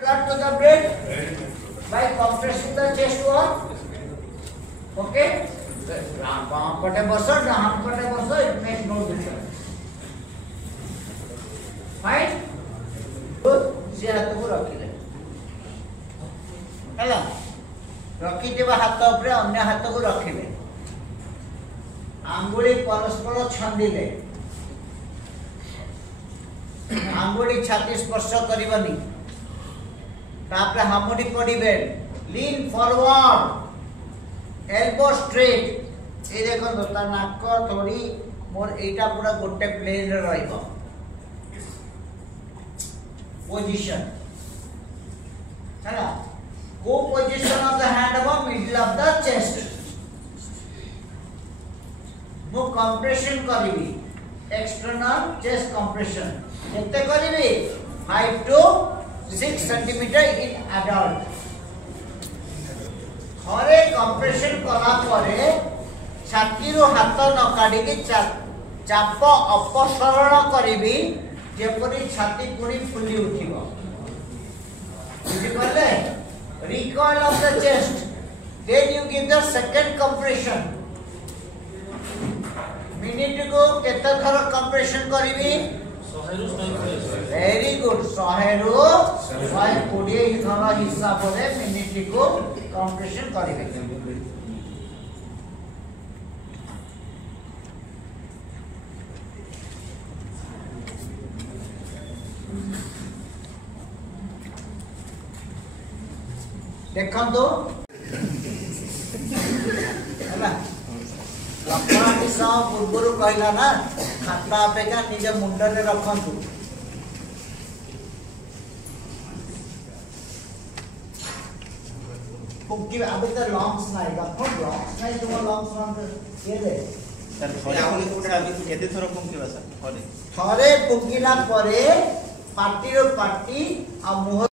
blood to the brain by compressing the chest wall. Okay? It makes no difference. Fine? Good. See how to rock it. Hello. Rocky देवा हाथ ऊपर अन्य हाथ को रखिले. आंगुली परस्पर छंदिले. आंगुली छाती स्पर्श करिवनी. तापरे हामुडी पड़िबे. Lean forward. Elbow straight. ये देखो दोस्ता नाक थोड़ी मोर एटा पूरा गोटे प्लेन रे रहइबो. Position. हैला. Co-position of the hand above middle of the chest. मु compression करिवि. External chest compression. केते करिवि? 5 to 6 centimeter in adult. थरे compression कला परे छाती रो हाथ न काढी के चाप अपसरण करिवि जेपरि छाती पूरी फुली उठिबो. बुझि परले? Recoil of the chest. Then you give the second compression. Minute को केते थर compression करिवि? 100 Very good. 100 रो 120 थर हिसाब रे minute को compression करिवि. देखन तो हैला लपराटी सा पूर्वरु कहला ना खाता अपेक्षा निजे मुंड रे रखंतु. पुक्की अबे तो लॉन्ग्स नाही रखो. लॉन्ग्स नाही तुम लॉन्ग्स रख ये दे सर आवली कोटा केते थरो पुक्की बसा थरे पुक्कीला परे पार्टी रो पार्टी आ मुह